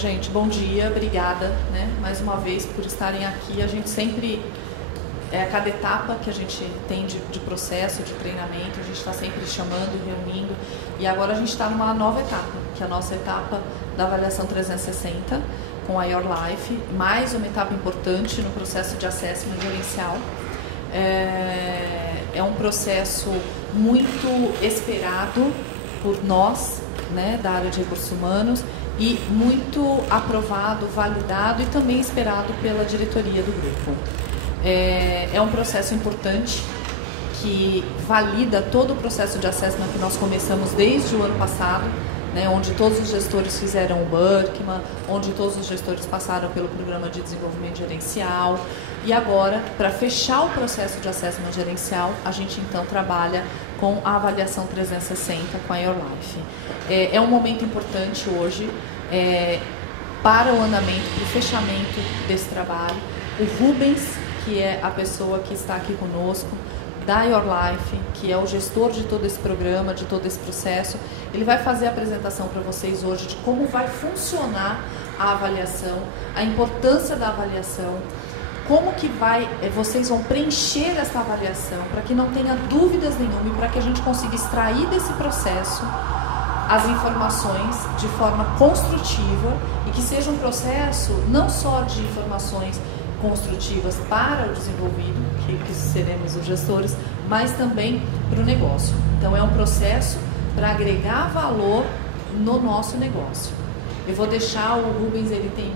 gente, bom dia, obrigada, né, mais uma vez por estarem aqui. A gente sempre, a cada etapa que a gente tem de processo, de treinamento, a gente está sempre chamando e reunindo. E agora a gente está numa nova etapa, que é a nossa etapa da avaliação 360 com a Your Life, mais uma etapa importante no processo de assessment gerencial. É um processo muito esperado por nós, né, da área de recursos humanos, e muito aprovado, validado e também esperado pela diretoria do grupo. É um processo importante que valida todo o processo de assessment que nós começamos desde o ano passado, né, onde todos os gestores fizeram o Birkman, onde todos os gestores passaram pelo programa de desenvolvimento gerencial. E agora, para fechar o processo de assessment gerencial, a gente então trabalha com a avaliação 360 com a Your Life. É um momento importante hoje para o andamento, para o fechamento desse trabalho. O Rubens, que é a pessoa que está aqui conosco, da Your Life, que é o gestor de todo esse programa, de todo esse processo, ele vai fazer a apresentação para vocês hoje de como vai funcionar a avaliação, a importância da avaliação, como que vocês vão preencher essa avaliação para que não tenha dúvidas nenhuma e para que a gente consiga extrair desse processo as informações de forma construtiva e que seja um processo não só de informações construtivas para o desenvolvido, que seremos os gestores, mas também para o negócio. Então é um processo para agregar valor no nosso negócio. Eu vou deixar o Rubens, ele tem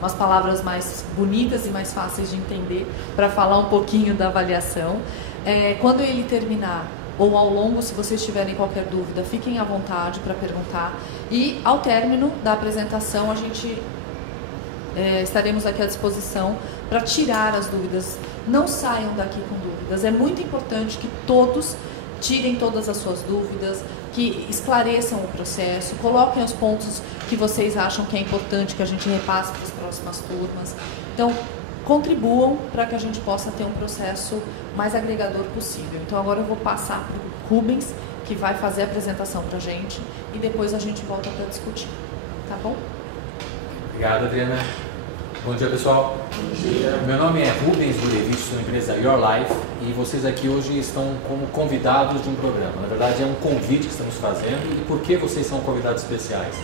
umas palavras mais bonitas e mais fáceis de entender para falar um pouquinho da avaliação. Quando ele terminar, ou ao longo, se vocês tiverem qualquer dúvida, fiquem à vontade para perguntar. E ao término da apresentação, a gente estaremos aqui à disposição para tirar as dúvidas. Não saiam daqui com dúvidas. É muito importante que todos tirem todas as suas dúvidas, que esclareçam o processo, coloquem os pontos que vocês acham que é importante que a gente repasse para as próximas turmas. Então, contribuam para que a gente possa ter um processo mais agregador possível. Então, agora eu vou passar para o Rubens, que vai fazer a apresentação para a gente, e depois a gente volta para discutir. Tá bom? Obrigado, Adriana. Bom dia, pessoal. Bom dia. Meu nome é Rubens Gurevich, sou da empresa Your Life, e vocês aqui hoje estão como convidados de um programa. Na verdade, é um convite que estamos fazendo. E por que vocês são convidados especiais?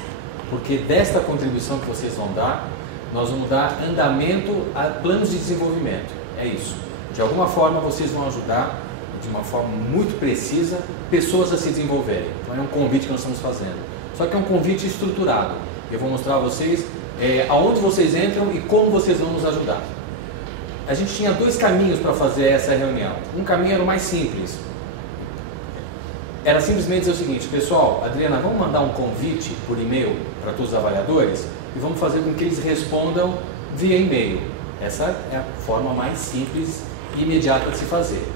Porque desta contribuição que vocês vão dar, nós vamos dar andamento a planos de desenvolvimento. É isso. De alguma forma, vocês vão ajudar, de uma forma muito precisa, pessoas a se desenvolverem. Então, é um convite que nós estamos fazendo. Só que é um convite estruturado. Eu vou mostrar a vocês aonde vocês entram e como vocês vão nos ajudar. A gente tinha dois caminhos para fazer essa reunião. Um caminho era o mais simples. Era simplesmente dizer o seguinte: pessoal, Adriana, vamos mandar um convite por e-mail para todos os avaliadores e vamos fazer com que eles respondam via e-mail. Essa é a forma mais simples e imediata de se fazer.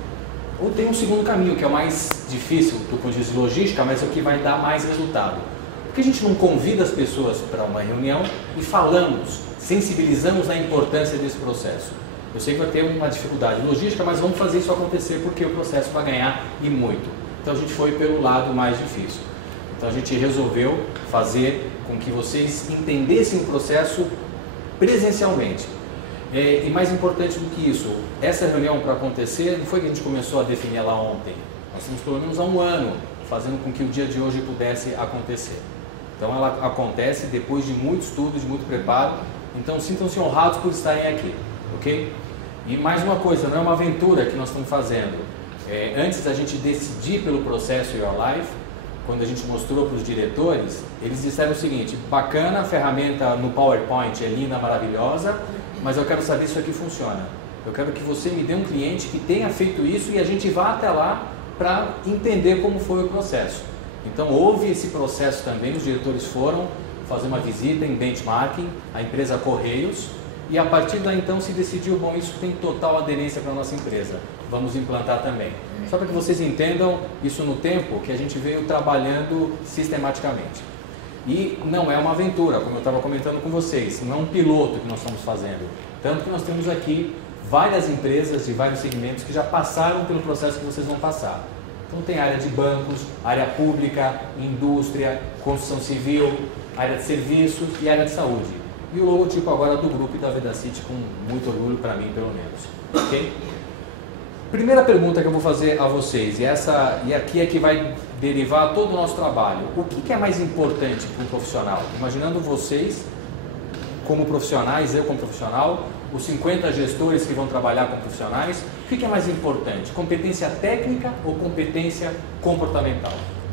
Ou tem um segundo caminho, que é o mais difícil do ponto de vista de logística, mas é o que vai dar mais resultado. Por que a gente não convida as pessoas para uma reunião e falamos, sensibilizamos na importância desse processo? Eu sei que vai ter uma dificuldade logística, mas vamos fazer isso acontecer porque o processo vai ganhar e muito. Então a gente foi pelo lado mais difícil. Então a gente resolveu fazer com que vocês entendessem o processo presencialmente. E mais importante do que isso, essa reunião para acontecer não foi que a gente começou a definir ela ontem. Nós temos pelo menos há um ano fazendo com que o dia de hoje pudesse acontecer. Então ela acontece depois de muito estudo, de muito preparo. Então sintam-se honrados por estarem aqui, ok? E mais uma coisa, não é uma aventura que nós estamos fazendo. Antes da gente decidir pelo processo Your Life, quando a gente mostrou para os diretores, eles disseram o seguinte: bacana, a ferramenta no PowerPoint é linda, maravilhosa, mas eu quero saber se isso aqui funciona. Eu quero que você me dê um cliente que tenha feito isso e a gente vá até lá para entender como foi o processo. Então houve esse processo também, os diretores foram fazer uma visita em benchmarking, a empresa Correios, e a partir daí então se decidiu, bom, isso tem total aderência para a nossa empresa, vamos implantar também. Só para que vocês entendam isso no tempo que a gente veio trabalhando sistematicamente. E não é uma aventura, como eu estava comentando com vocês, não é um piloto que nós estamos fazendo. Tanto que nós temos aqui várias empresas de vários segmentos que já passaram pelo processo que vocês vão passar. Então tem área de bancos, área pública, indústria, construção civil, área de serviços e área de saúde. E o logotipo agora do grupo e da Vedacity, com muito orgulho para mim, pelo menos. Ok? Primeira pergunta que eu vou fazer a vocês, e aqui é que vai derivar todo o nosso trabalho. O que é mais importante para um profissional? Imaginando vocês como profissionais, eu como profissional, os 50 gestores que vão trabalhar com profissionais, o que é mais importante? Competência técnica ou competência comportamental?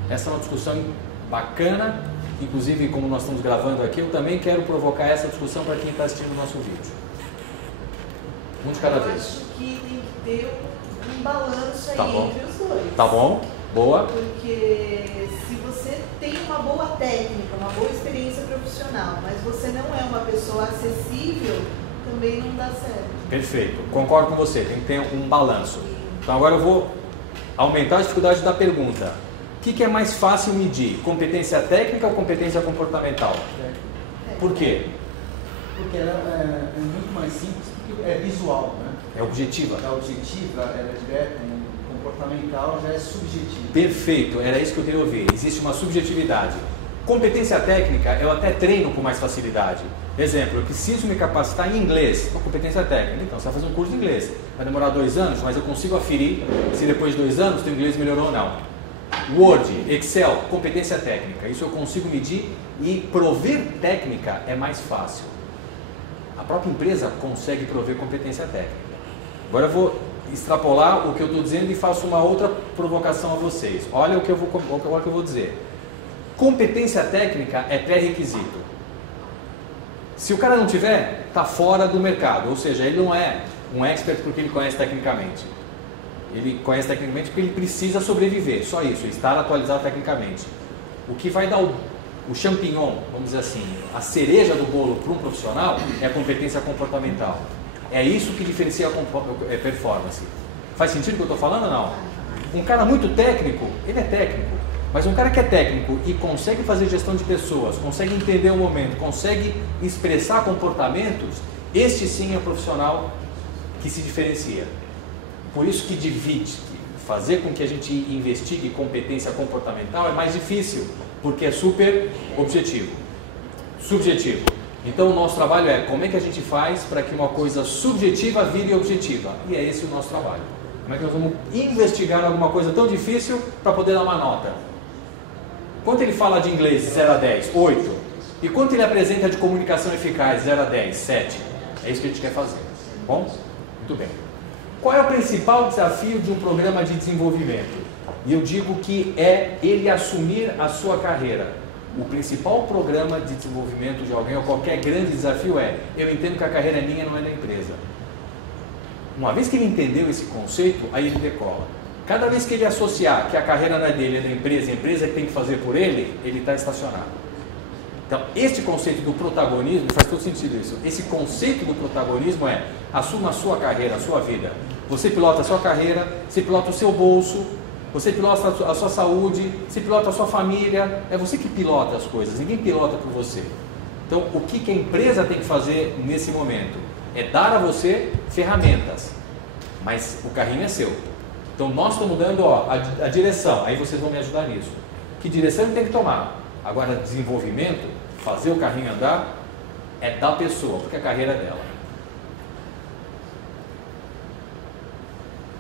Essa é uma discussão bacana, inclusive como nós estamos gravando aqui, eu também quero provocar essa discussão para quem está assistindo o nosso vídeo. Um de cada vez. Eu acho que tem que ter um balanço aí entre os dois. Tá bom, boa. Porque se você tem uma boa técnica, uma boa experiência profissional, mas você não é uma pessoa acessível, também não dá certo. Perfeito, concordo com você, tem que ter um balanço. Então agora eu vou aumentar a dificuldade da pergunta. O que é mais fácil medir? Competência técnica ou competência comportamental? Por quê? Porque ela é muito mais simples, porque é visual, né? É objetiva. É objetiva, ela é direta, comportamental já é subjetiva. Perfeito, era isso que eu queria ouvir. Existe uma subjetividade. Competência técnica eu até treino com mais facilidade. Exemplo, eu preciso me capacitar em inglês, uma competência técnica. Então, você vai fazer um curso de inglês. Vai demorar 2 anos, mas eu consigo aferir se depois de 2 anos o inglês melhorou ou não. Word, Excel, competência técnica. Isso eu consigo medir e prover técnica é mais fácil. A própria empresa consegue prover competência técnica. Agora eu vou extrapolar o que eu estou dizendo e faço uma outra provocação a vocês. Olha o que eu vou dizer. Competência técnica é pré-requisito. Se o cara não tiver, está fora do mercado. Ou seja, ele não é um expert porque ele conhece tecnicamente. Ele conhece tecnicamente porque ele precisa sobreviver. Só isso, estar atualizado tecnicamente. O que vai dar o champignon, vamos dizer assim, a cereja do bolo para um profissional é a competência comportamental. É isso que diferencia a performance. Faz sentido o que eu estou falando ou não? Um cara muito técnico, ele é técnico. Mas um cara que é técnico e consegue fazer gestão de pessoas, consegue entender o momento, consegue expressar comportamentos, este sim é o profissional que se diferencia. Por isso que divide, fazer com que a gente investigue competência comportamental é mais difícil, porque é super objetivo, subjetivo. Então o nosso trabalho é como é que a gente faz para que uma coisa subjetiva vire objetiva. E é esse o nosso trabalho. Como é que nós vamos investigar alguma coisa tão difícil para poder dar uma nota? Quanto ele fala de inglês, 0 a 10? 8. E quanto ele apresenta de comunicação eficaz, 0 a 10? 7. É isso que a gente quer fazer. Bom? Muito bem. Qual é o principal desafio de um programa de desenvolvimento? E eu digo que é ele assumir a sua carreira. O principal programa de desenvolvimento de alguém, ou qualquer grande desafio é, eu entendo que a carreira é minha, não é da empresa. Uma vez que ele entendeu esse conceito, aí ele decola. Cada vez que ele associar que a carreira não é dele, é da empresa, a empresa é que tem que fazer por ele, ele está estacionado. Então, este conceito do protagonismo, faz todo sentido isso, esse conceito do protagonismo é, assuma a sua carreira, a sua vida. Você pilota a sua carreira, você pilota o seu bolso, você pilota a sua saúde, você pilota a sua família, é você que pilota as coisas, ninguém pilota por você. Então, o que a empresa tem que fazer nesse momento? É dar a você ferramentas, mas o carrinho é seu. Então, nós estamos dando a direção, aí vocês vão me ajudar nisso. Que direção ele tem que tomar? Agora, desenvolvimento, fazer o carrinho andar, é da pessoa, porque a carreira é dela.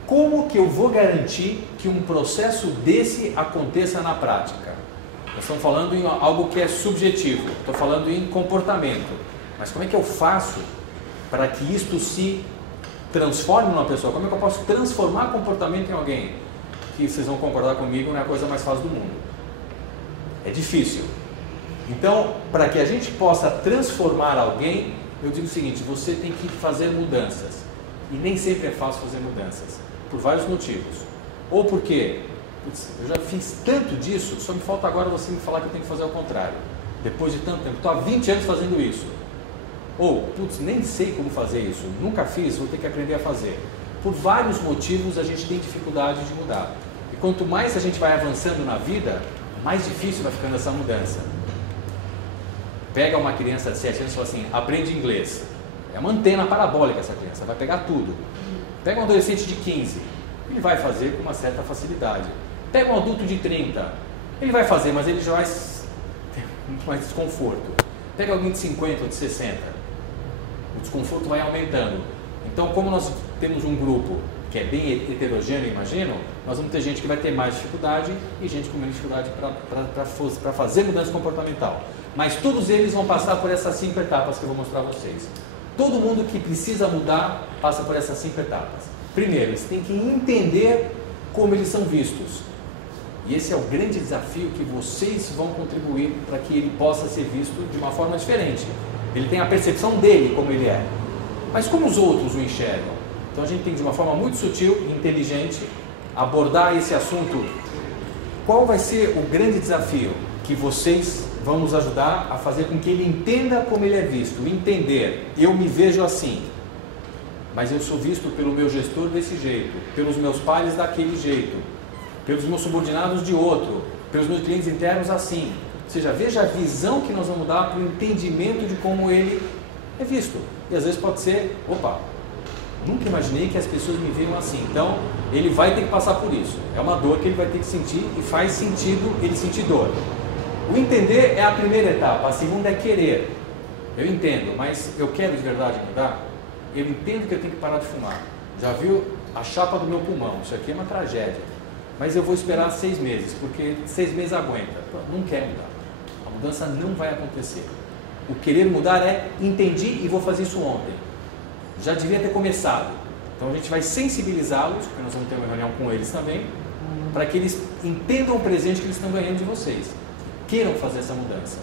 Como que eu vou garantir que um processo desse aconteça na prática? Nós estamos falando em algo que é subjetivo, estou falando em comportamento. Mas como é que eu faço para que isto se transforme numa pessoa? Como é que eu posso transformar comportamento em alguém? Que vocês vão concordar comigo, não é a coisa mais fácil do mundo. É difícil. Então, para que a gente possa transformar alguém, eu digo o seguinte, você tem que fazer mudanças. E nem sempre é fácil fazer mudanças. Por vários motivos. Ou porque, eu já fiz tanto disso, só me falta agora você me falar que eu tenho que fazer ao contrário. Depois de tanto tempo, estou há 20 anos fazendo isso. Ou, nem sei como fazer isso, nunca fiz, vou ter que aprender a fazer. Por vários motivos a gente tem dificuldade de mudar. E quanto mais a gente vai avançando na vida, mais difícil vai ficando essa mudança. Pega uma criança de 7 anos e fala assim, aprende inglês. É uma antena parabólica essa criança, vai pegar tudo. Pega um adolescente de 15, ele vai fazer com uma certa facilidade. Pega um adulto de 30, ele vai fazer, mas ele já vai muito mais desconforto. Pega alguém de 50 ou de 60, o desconforto vai aumentando. Então, como nós temos um grupo que é bem heterogêneo, imagino, nós vamos ter gente que vai ter mais dificuldade e gente com menos dificuldade para fazer mudança comportamental. Mas todos eles vão passar por essas 5 etapas que eu vou mostrar a vocês. Todo mundo que precisa mudar passa por essas 5 etapas. Primeiro, eles têm que entender como eles são vistos. E esse é o grande desafio que vocês vão contribuir para que ele possa ser visto de uma forma diferente. Ele tem a percepção dele como ele é. Mas como os outros o enxergam? Então a gente tem de uma forma muito sutil e inteligente abordar esse assunto. Qual vai ser o grande desafio que vocês vão nos ajudar a fazer com que ele entenda como ele é visto? Entender, eu me vejo assim, mas eu sou visto pelo meu gestor desse jeito, pelos meus pares daquele jeito, pelos meus subordinados de outro, pelos meus clientes internos assim. Ou seja, veja a visão que nós vamos dar para o entendimento de como ele é visto. E às vezes pode ser, opa, nunca imaginei que as pessoas me viam assim. Então, ele vai ter que passar por isso. É uma dor que ele vai ter que sentir e faz sentido ele sentir dor. O entender é a primeira etapa, a segunda é querer. Eu entendo, mas eu quero de verdade mudar? Eu entendo que eu tenho que parar de fumar. Já viu a chapa do meu pulmão? Isso aqui é uma tragédia. Mas eu vou esperar 6 meses, porque 6 meses aguenta. Não quero mudar. A mudança não vai acontecer. O querer mudar é entendi e vou fazer isso ontem. Já devia ter começado. Então a gente vai sensibilizá-los, porque nós vamos ter uma reunião com eles também, para que eles entendam o presente que eles estão ganhando de vocês. Queiram fazer essa mudança.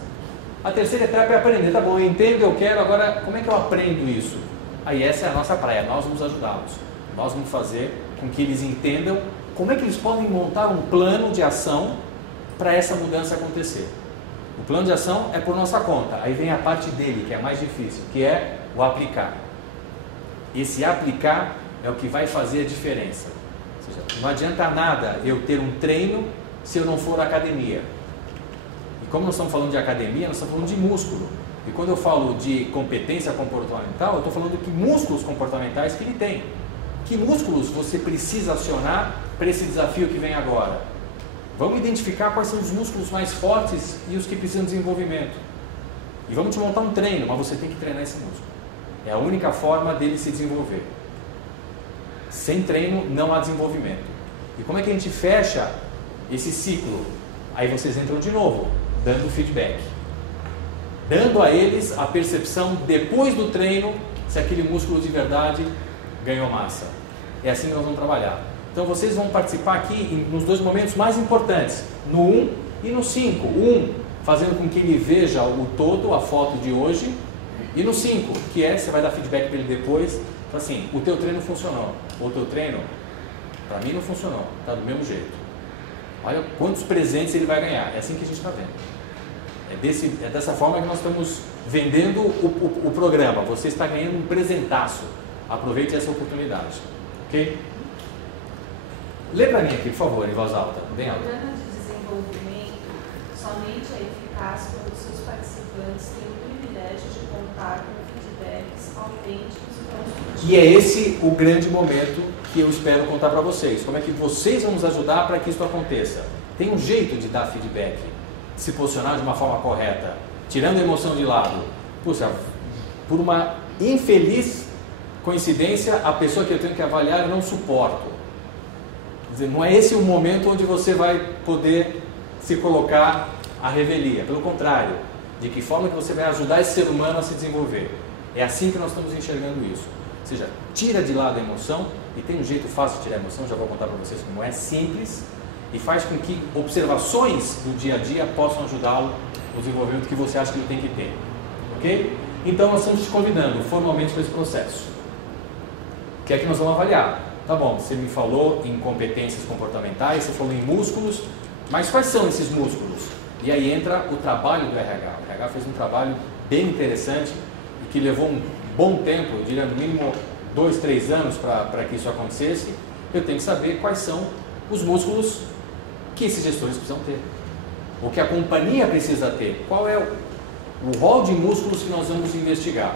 A terceira etapa é aprender. Tá bom, eu entendo, eu quero, agora como é que eu aprendo isso? Aí essa é a nossa praia, nós vamos ajudá-los. Nós vamos fazer com que eles entendam como é que eles podem montar um plano de ação para essa mudança acontecer. O plano de ação é por nossa conta. Aí vem a parte dele, que é a mais difícil, que é o aplicar. Esse aplicar é o que vai fazer a diferença. Ou seja, não adianta nada eu ter um treino se eu não for à academia. E como nós estamos falando de academia, nós estamos falando de músculo. E quando eu falo de competência comportamental, eu estou falando de que músculos comportamentais que ele tem. Que músculos você precisa acionar para esse desafio que vem agora? Vamos identificar quais são os músculos mais fortes e os que precisam de desenvolvimento. E vamos te montar um treino, mas você tem que treinar esse músculo. É a única forma dele se desenvolver. Sem treino não há desenvolvimento. E como é que a gente fecha esse ciclo? Aí vocês entram de novo, dando feedback. Dando a eles a percepção depois do treino se aquele músculo de verdade ganhou massa. É assim que nós vamos trabalhar. Então vocês vão participar aqui nos 2 momentos mais importantes, no 1 e no 5. O 1, fazendo com que ele veja o todo, a foto de hoje, e no 5, que é, você vai dar feedback para ele depois, assim, o teu treino funcionou, o teu treino, para mim não funcionou, está do mesmo jeito. Olha quantos presentes ele vai ganhar, é assim que a gente está vendo. É dessa forma que nós estamos vendendo o programa, você está ganhando um presentaço, aproveite essa oportunidade, ok? Lê para mim aqui, por favor, em voz alta, bem alta. O programa de desenvolvimento somente é eficaz quando os seus participantes têm o privilégio de contar com feedbacks autênticos e construtivos. E é esse o grande momento que eu espero contar para vocês. Como é que vocês vão nos ajudar para que isso aconteça? Tem um jeito de dar feedback, de se posicionar de uma forma correta, tirando a emoção de lado. Puxa, por uma infeliz coincidência, a pessoa que eu tenho que avaliar eu não suporto. Quer dizer, não é esse o momento onde você vai poder se colocar à revelia. Pelo contrário, de que forma que você vai ajudar esse ser humano a se desenvolver. É assim que nós estamos enxergando isso. Ou seja, tira de lado a emoção, e tem um jeito fácil de tirar a emoção, já vou contar para vocês como é simples, e faz com que observações do dia a dia possam ajudá-lo no desenvolvimento que você acha que ele tem que ter. Ok? Então nós estamos te convidando formalmente para esse processo. O que é que nós vamos avaliar? Tá bom, você me falou em competências comportamentais, você falou em músculos, mas quais são esses músculos? E aí entra o trabalho do RH. O RH fez um trabalho bem interessante e que levou um bom tempo, eu diria no mínimo 2, 3 anos para que isso acontecesse. Eu tenho que saber quais são os músculos que esses gestores precisam ter, o que a companhia precisa ter, qual é o rol de músculos que nós vamos investigar.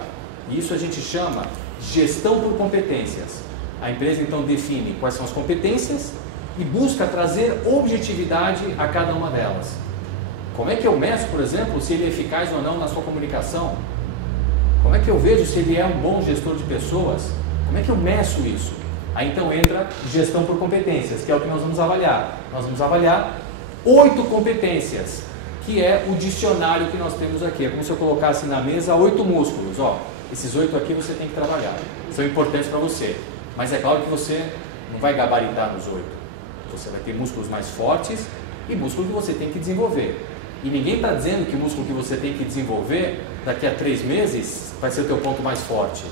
E isso a gente chama gestão por competências. A empresa então define quais são as competências e busca trazer objetividade a cada uma delas. Como é que eu meço, por exemplo, se ele é eficaz ou não na sua comunicação? Como é que eu vejo se ele é um bom gestor de pessoas? Como é que eu meço isso? Aí então entra gestão por competências, que é o que nós vamos avaliar. Nós vamos avaliar 8 competências, que é o dicionário que nós temos aqui. É como se eu colocasse na mesa 8 músculos. Ó, esses 8 aqui você tem que trabalhar. São importantes para você. Mas é claro que você não vai gabaritar nos 8. Você vai ter músculos mais fortes e músculos que você tem que desenvolver. E ninguém está dizendo que o músculo que você tem que desenvolver daqui a 3 meses vai ser o teu ponto mais forte.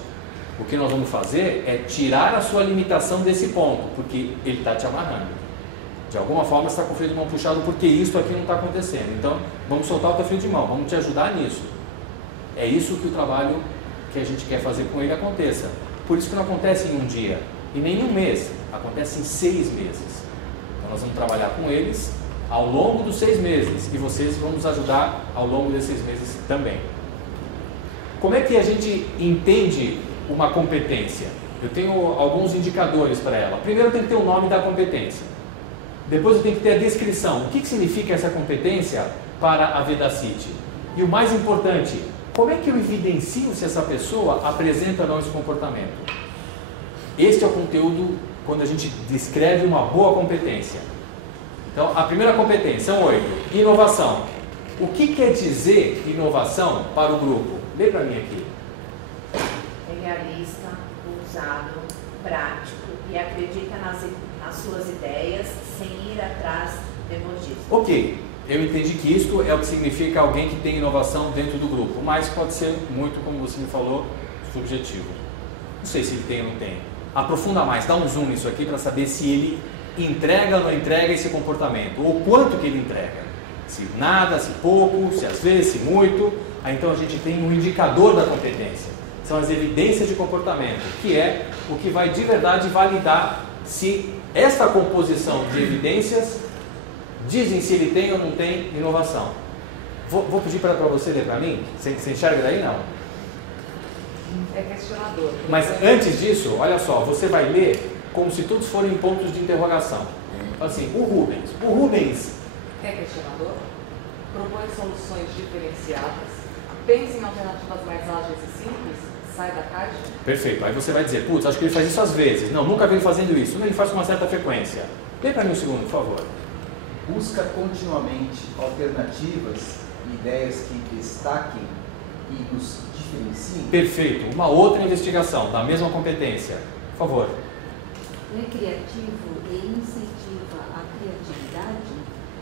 O que nós vamos fazer é tirar a sua limitação desse ponto, porque ele está te amarrando. De alguma forma você está com o freio de mão puxado porque isso aqui não está acontecendo. Então vamos soltar o teu freio de mão, vamos te ajudar nisso. É isso que o trabalho que a gente quer fazer com ele aconteça. Por isso que não acontece em um dia e nem em um mês, acontece em 6 meses. Então nós vamos trabalhar com eles ao longo dos 6 meses e vocês vão nos ajudar ao longo desses 6 meses também. Como é que a gente entende uma competência? Eu tenho alguns indicadores para ela. Primeiro tem que ter o nome da competência. Depois eu tenho que ter a descrição. O que significa essa competência para a Vedacity? E o mais importante, como é que eu evidencio se essa pessoa apresenta ou não esse comportamento? Este é o conteúdo quando a gente descreve uma boa competência. Então, a primeira competência, são 8. Inovação. O que quer dizer inovação para o grupo? Lê para mim aqui. É realista, ousado, prático e acredita nas suas ideias sem ir atrás de modismo. Ok, eu entendi que isto é o que significa alguém que tem inovação dentro do grupo, mas pode ser muito, como você me falou, subjetivo. Não sei se ele tem ou não tem. Aprofunda mais, dá um zoom nisso aqui para saber se ele entrega ou não entrega esse comportamento, ou quanto que ele entrega. Se nada, se pouco, se às vezes, se muito. Aí então a gente tem um indicador da competência. São as evidências de comportamento, que é o que vai de verdade validar se esta composição de evidências dizem se ele tem ou não tem inovação. Vou pedir para você ler para mim. Você enxerga daí? Não. É questionador. Mas antes disso, olha só, você vai ler como se todos forem pontos de interrogação. Assim, o Rubens É questionador. Propõe soluções diferenciadas. Pense em alternativas mais ágeis e simples. Sai da caixa. Perfeito. Aí você vai dizer, putz, acho que ele faz isso às vezes. Não, nunca vi ele fazendo isso. Não, ele faz com uma certa frequência. Lê para mim um segundo, por favor. Busca continuamente alternativas e ideias que destaquem e nos diferenciem. Perfeito. Uma outra investigação da mesma competência. Por favor. É criativo e incentiva a criatividade,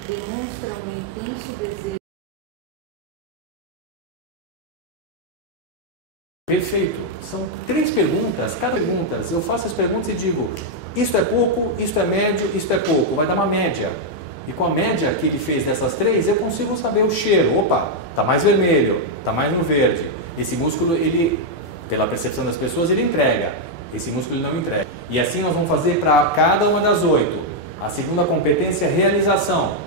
demonstra um intenso desejo. Perfeito. São 3 perguntas. Cada pergunta, eu faço as perguntas e digo, isto é pouco, isto é médio, isto é pouco. Vai dar uma média. E com a média que ele fez dessas 3, eu consigo saber o cheiro. Opa, está mais vermelho, está mais no verde. Esse músculo, ele, pela percepção das pessoas, ele entrega. Esse músculo ele não entrega. E assim nós vamos fazer para cada uma das 8. A segunda competência é realização.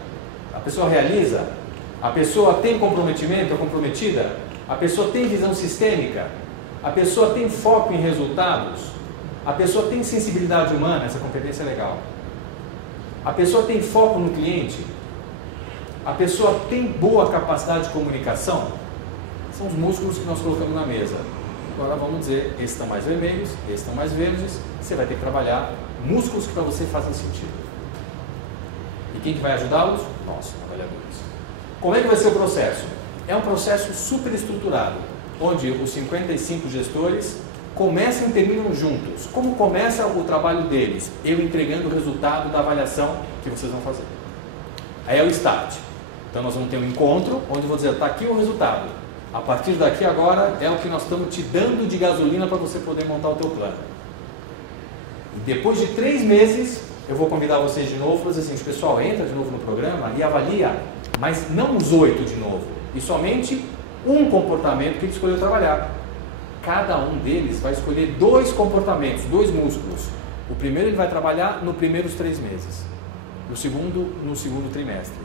A pessoa realiza? A pessoa tem comprometimento, é comprometida? A pessoa tem visão sistêmica? A pessoa tem foco em resultados? A pessoa tem sensibilidade humana? Essa competência é legal. A pessoa tem foco no cliente? A pessoa tem boa capacidade de comunicação? São os músculos que nós colocamos na mesa. Agora vamos dizer, esses estão mais vermelhos, esses estão mais verdes. Você vai ter que trabalhar músculos que para você fazem sentido. E quem que vai ajudá-los? Nós, trabalhadores. Como é que vai ser o processo? É um processo super estruturado, onde os 55 gestores começam e terminam juntos. Como começa o trabalho deles? Eu entregando o resultado da avaliação que vocês vão fazer. Aí é o start. Então nós vamos ter um encontro, onde eu vou dizer, está aqui o resultado. A partir daqui agora é o que nós estamos te dando de gasolina para você poder montar o teu plano. E depois de 3 meses, eu vou convidar vocês de novo, fazer assim, pessoal, entra de novo no programa e avalia, mas não os 8 de novo, e somente um comportamento que ele escolheu trabalhar. Cada um deles vai escolher 2 comportamentos, 2 músculos. O primeiro ele vai trabalhar nos primeiros 3 meses, o segundo no segundo trimestre.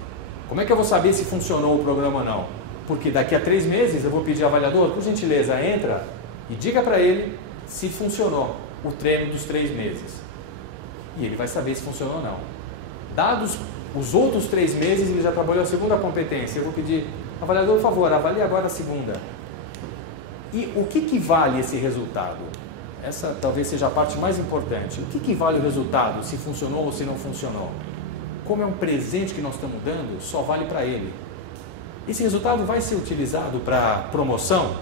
Como é que eu vou saber se funcionou o programa ou não? Porque daqui a 3 meses eu vou pedir ao avaliador, por gentileza, entra e diga para ele se funcionou o treino dos 3 meses. E ele vai saber se funcionou ou não. Dados Os outros 3 meses ele já trabalhou a segunda competência. Eu vou pedir, avaliador, por favor, avalie agora a segunda. E o que vale esse resultado? Essa talvez seja a parte mais importante. O que vale o resultado, se funcionou ou se não funcionou? Como é um presente que nós estamos dando, só vale para ele. Esse resultado vai ser utilizado para promoção?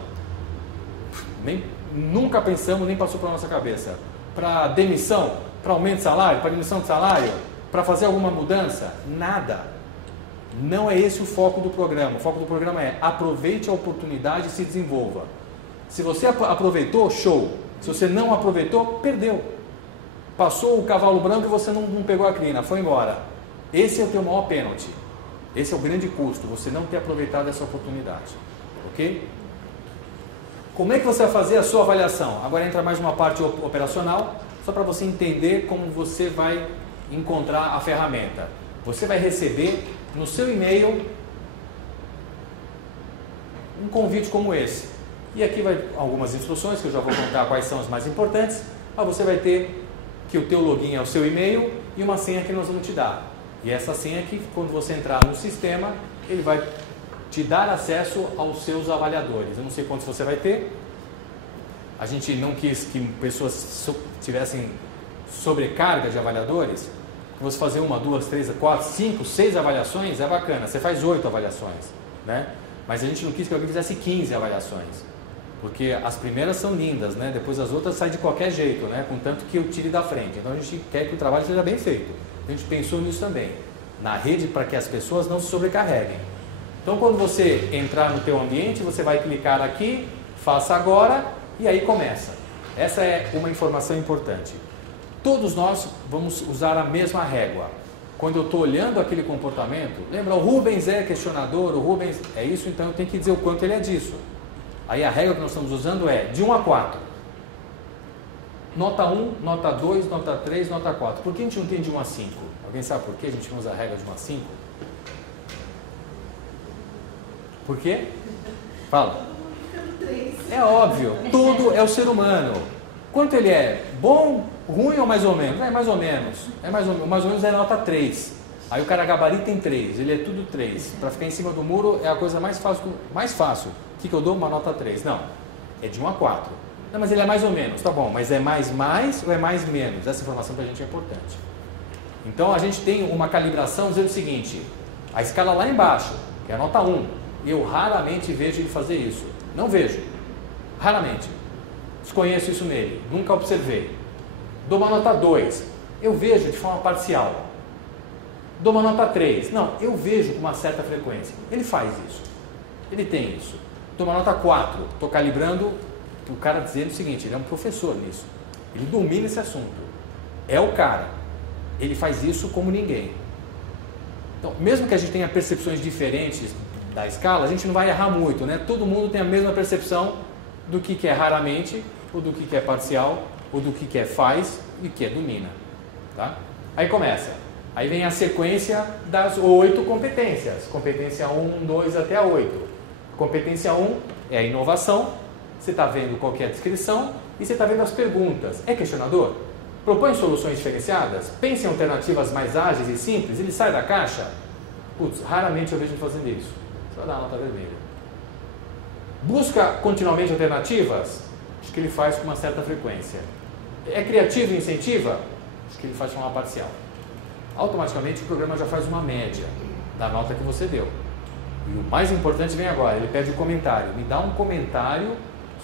Nunca pensamos, nem passou pela nossa cabeça. Para demissão? Para aumento de salário? Para diminuição de salário? Para fazer alguma mudança? Nada. Não é esse o foco do programa. O foco do programa é aproveite a oportunidade e se desenvolva. Se você aproveitou, show. Se você não aproveitou, perdeu. Passou o cavalo branco e você não pegou a crina, foi embora. Esse é o teu maior pênalti. Esse é o grande custo, você não ter aproveitado essa oportunidade. Ok? Como é que você vai fazer a sua avaliação? Agora entra mais uma parte operacional, só para você entender como você vai encontrar a ferramenta. Você vai receber no seu e-mail um convite como esse. E aqui vai algumas instruções que eu já vou contar quais são as mais importantes. Mas você vai ter que o teu login é o seu e-mail e uma senha que nós vamos te dar. E essa senha aqui, quando você entrar no sistema, ele vai te dar acesso aos seus avaliadores. Eu não sei quantos você vai ter. A gente não quis que pessoas tivessem sobrecarga de avaliadores. Você fazer 1, 2, 3, 4, 5, 6 avaliações é bacana. Você faz 8 avaliações, né? Mas a gente não quis que alguém fizesse 15 avaliações. Porque as primeiras são lindas, né? Depois as outras saem de qualquer jeito, né? Contanto que eu tire da frente. Então a gente quer que o trabalho seja bem feito. A gente pensou nisso também. Na rede, para que as pessoas não se sobrecarreguem. Então quando você entrar no teu ambiente, você vai clicar aqui, faça agora, e aí começa. Essa é uma informação importante. Todos nós vamos usar a mesma régua. Quando eu estou olhando aquele comportamento, lembra, o Rubens é questionador, o Rubens é isso, então eu tenho que dizer o quanto ele é disso. Aí a regra que nós estamos usando é de 1 a 4. Nota 1, nota 2, nota 3, nota 4. Por que a gente não tem de 1 a 5? Alguém sabe por que a gente não usa a regra de 1 a 5? Por quê? Fala. É óbvio, tudo é o ser humano. Quanto ele é? Bom, ruim ou mais ou menos? É mais ou menos. Mais ou menos é nota 3. Aí o cara gabarita em 3, ele é tudo 3. Para ficar em cima do muro é a coisa mais fácil. O que eu dou? Uma nota 3. Não, é de 1 a 4. Não, mas ele é mais ou menos. Tá bom, mas é mais ou é mais menos? Essa informação para a gente é importante. Então a gente tem uma calibração dizendo o seguinte, a escala lá embaixo, que é a nota 1, eu raramente vejo ele fazer isso. Não vejo. Raramente. Desconheço isso nele. Nunca observei. Dou uma nota 2. Eu vejo de forma parcial. Dou uma nota 3. Não, eu vejo com uma certa frequência. Ele faz isso. Ele tem isso. Dou uma nota 4. Estou calibrando o cara dizendo o seguinte, ele é um professor nisso. Ele domina esse assunto. É o cara. Ele faz isso como ninguém. Então, mesmo que a gente tenha percepções diferentes da escala, a gente não vai errar muito, né? Todo mundo tem a mesma percepção do que é raramente, ou do que é parcial, ou do que é faz e que é domina. Tá? Aí começa. Aí vem a sequência das 8 competências. Competência 1, 2 até a 8. Competência 1 é a inovação. Você está vendo qual que é a descrição e você está vendo as perguntas. É questionador? Propõe soluções diferenciadas? Pensa em alternativas mais ágeis e simples? Ele sai da caixa? Putz, raramente eu vejo ele fazendo isso. Só dá a nota vermelha. Busca continuamente alternativas? Acho que ele faz com uma certa frequência. É criativo e incentiva? Acho que ele faz de forma parcial. Automaticamente o programa já faz uma média da nota que você deu. E o mais importante vem agora, ele pede um comentário. Me dá um comentário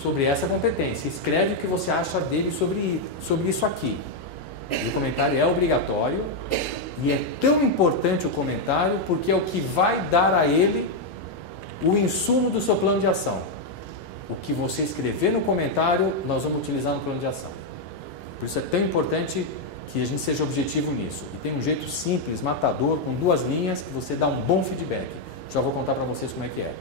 sobre essa competência. Escreve o que você acha dele sobre isso aqui. E o comentário é obrigatório e é tão importante o comentário porque é o que vai dar a ele o insumo do seu plano de ação. O que você escrever no comentário, nós vamos utilizar no plano de ação. Por isso é tão importante que a gente seja objetivo nisso. E tem um jeito simples, matador, com 2 linhas, que você dá um bom feedback. Já vou contar para vocês como é que é.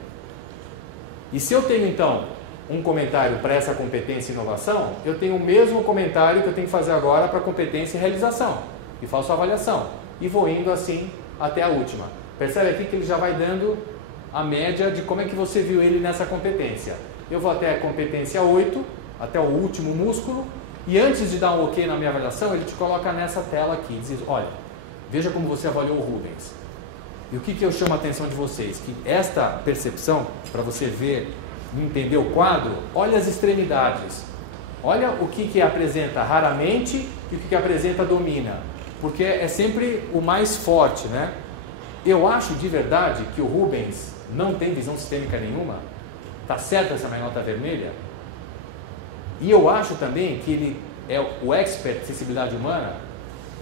E se eu tenho, então, um comentário para essa competência e inovação, eu tenho o mesmo comentário que eu tenho que fazer agora para competência e realização. E faço a avaliação. E vou indo assim até a última. Percebe aqui que ele já vai dando a média de como é que você viu ele nessa competência. Eu vou até a competência 8, até o último músculo, e antes de dar um ok na minha avaliação, ele te coloca nessa tela aqui, diz, olha, Veja como você avaliou o Rubens. E o que eu chamo a atenção de vocês? Que esta percepção, para você ver e entender o quadro, olha as extremidades. Olha o que apresenta raramente e o que apresenta domina. Porque é sempre o mais forte, né? Eu acho de verdade que o Rubens não tem visão sistêmica nenhuma. Está certa essa minha nota vermelha? E eu acho também que ele é o expert de sensibilidade humana,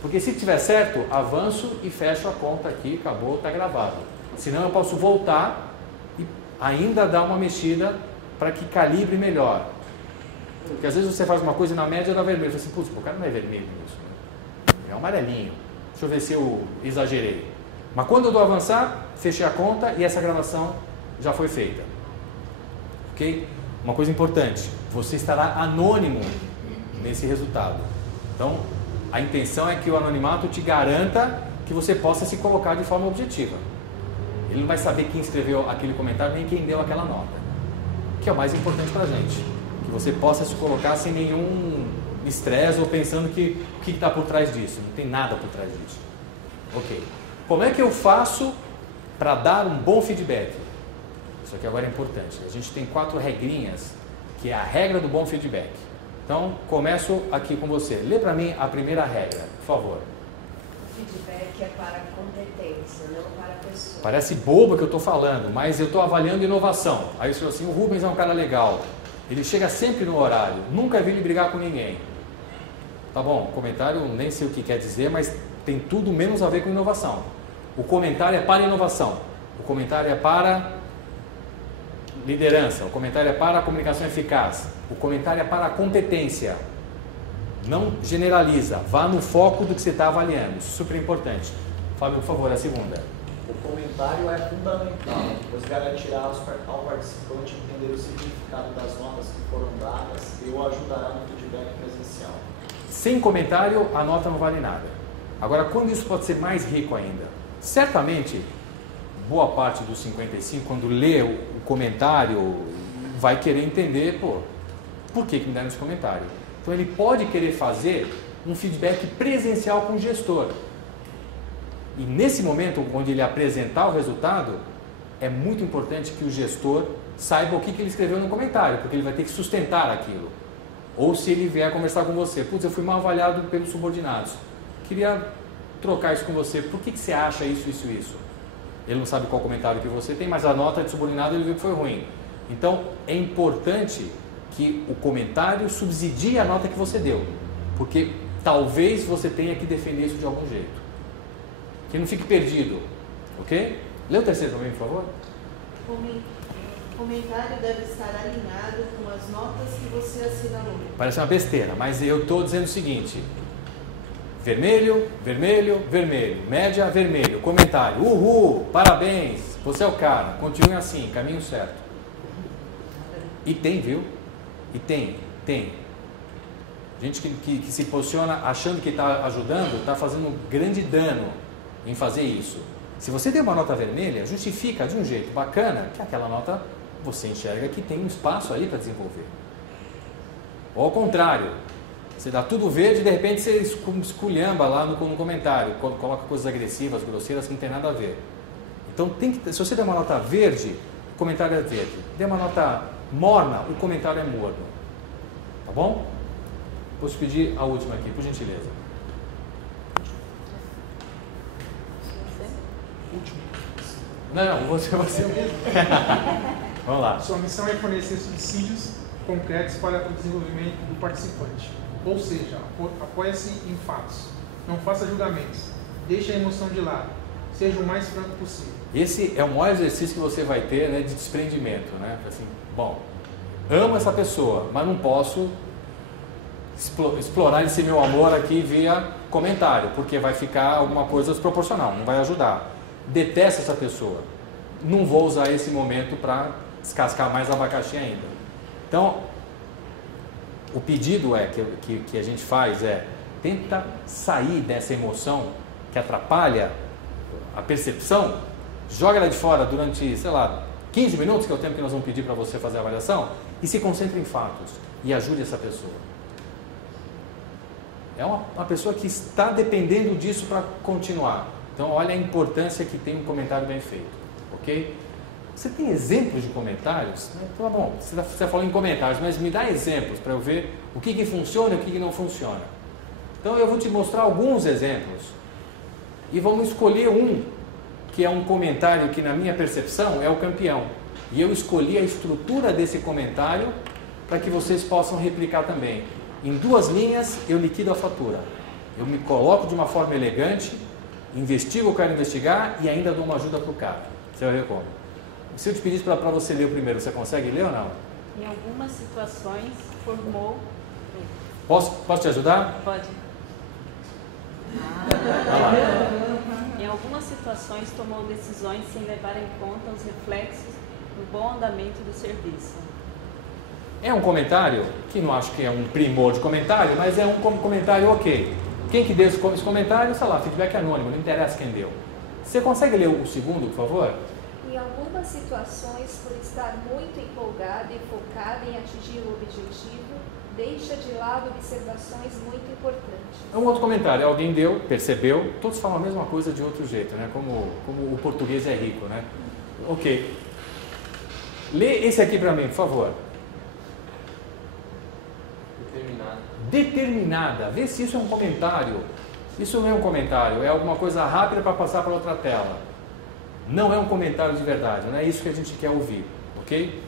porque se tiver certo, avanço e fecho a conta aqui, acabou, está gravado. Senão eu posso voltar e ainda dar uma mexida para que calibre melhor. Porque às vezes você faz uma coisa e na média dá vermelho. Você fala assim, putz, o cara não é vermelho isso, né? É um amarelinho. Deixa eu ver se eu exagerei. Mas quando eu dou avançar, fechei a conta e essa gravação já foi feita. Ok? Uma coisa importante, você estará anônimo nesse resultado. Então, a intenção é que o anonimato te garanta que você possa se colocar de forma objetiva. Ele não vai saber quem escreveu aquele comentário nem quem deu aquela nota. Que é o mais importante para a gente. Que você possa se colocar sem nenhum estresse ou pensando que o que está por trás disso. Não tem nada por trás disso. Ok. Como é que eu faço para dar um bom feedback? Isso aqui agora é importante. A gente tem 4 regrinhas, que é a regra do bom feedback. Então, começo aqui com você. Lê para mim a primeira regra, por favor. O feedback é para a competência, não para a pessoa. Parece bobo que eu estou falando, mas eu estou avaliando inovação. Aí você falou assim, o Rubens é um cara legal. Ele chega sempre no horário. Nunca vi ele brigar com ninguém. Tá bom, comentário nem sei o que quer dizer, mas tem tudo menos a ver com inovação. O comentário é para inovação. O comentário é para liderança. O comentário é para a comunicação eficaz. O comentário é para a competência. Não generaliza. Vá no foco do que você está avaliando. Isso é super importante. Fábio, por favor, a segunda. O comentário é fundamental, pois garantirá ao participante entender o significado das notas que foram dadas e o ajudará no feedback presencial. Sem comentário, a nota não vale nada. Agora, quando isso pode ser mais rico ainda? Certamente, boa parte dos 55, quando lê o comentário, vai querer entender, por que me deram esse comentário? Então, ele pode querer fazer um feedback presencial com o gestor. E nesse momento, onde ele apresentar o resultado, é muito importante que o gestor saiba o que ele escreveu no comentário, porque ele vai ter que sustentar aquilo. Ou se ele vier conversar com você, putz, eu fui mal avaliado pelos subordinados. Queria trocar isso com você, por que você acha isso, isso, isso? Ele não sabe qual comentário que você tem, mas a nota de subordinado ele viu que foi ruim. Então, é importante que o comentário subsidie a nota que você deu, porque talvez você tenha que defender isso de algum jeito. Que não fique perdido, ok? Lê o terceiro também, por favor. O comentário deve estar alinhado com as notas que você assinalou. Parece uma besteira, mas eu estou dizendo o seguinte: vermelho, vermelho, vermelho, média, vermelho, comentário, uhul, parabéns, você é o cara, continue assim, caminho certo. E tem, viu? E tem. Gente que se posiciona achando que está ajudando, está fazendo um grande dano em fazer isso. Se você der uma nota vermelha, justifica de um jeito bacana que aquela nota você enxerga que tem um espaço aí para desenvolver. Ou ao contrário, você dá tudo verde e de repente você esculhamba lá no comentário, coloca coisas agressivas, grosseiras que não tem nada a ver. Então, se você der uma nota verde, o comentário é verde. Der uma nota morna, o comentário é morno. Tá bom? Vou te pedir a última aqui, por gentileza. Não, você mesmo. Vamos lá. Sua missão é fornecer subsídios concretos para o desenvolvimento do participante. Ou seja, apoie-se em fatos. Não faça julgamentos. Deixe a emoção de lado. Seja o mais franco possível. Esse é o maior exercício que você vai ter, né, de desprendimento, né? Assim, bom, amo essa pessoa, mas não posso explorar esse meu amor aqui via comentário, porque vai ficar alguma coisa desproporcional, não vai ajudar. Detesto essa pessoa, não vou usar esse momento para descascar mais abacaxi ainda. Então, o pedido que a gente faz tenta sair dessa emoção que atrapalha a percepção, joga ela de fora durante, 15 minutos, que é o tempo que nós vamos pedir para você fazer a avaliação, e se concentre em fatos e ajude essa pessoa. É uma pessoa que está dependendo disso para continuar. Então, olha a importância que tem um comentário bem feito, ok? Você tem exemplos de comentários? Então, bom, você falou em comentários, mas me dá exemplos para eu ver o que funciona e o que não funciona. Então, eu vou te mostrar alguns exemplos e vamos escolher um que é um comentário que, na minha percepção, é o campeão. E eu escolhi a estrutura desse comentário para que vocês possam replicar também. Em 2 linhas, eu liquido a fatura. Eu me coloco de uma forma elegante, investigo o que eu quero investigar e ainda dou uma ajuda para o cara. Você vai ver como. Se eu te pedisse para você ler o primeiro, você consegue ler ou não? Em algumas situações, formou... Posso te ajudar? Pode. Vai lá. Em algumas situações, tomou decisões sem levar em conta os reflexos do bom andamento do serviço. É um comentário, que não acho que é um primor de comentário, mas é um comentário ok. Quem que deu esse comentário, sei lá, feedback anônimo, não interessa quem deu. Você consegue ler o segundo, por favor? Em algumas situações, por estar muito empolgado e focado em atingir o objetivo, deixa de lado observações muito importantes. É um outro comentário, alguém deu, percebeu, todos falam a mesma coisa de outro jeito, né? Como o português é rico, né? Ok. Lê esse aqui para mim, por favor. Determinada. Vê se isso é um comentário. Isso não é um comentário, é alguma coisa rápida para passar para outra tela. Não é um comentário de verdade, não é isso que a gente quer ouvir, ok?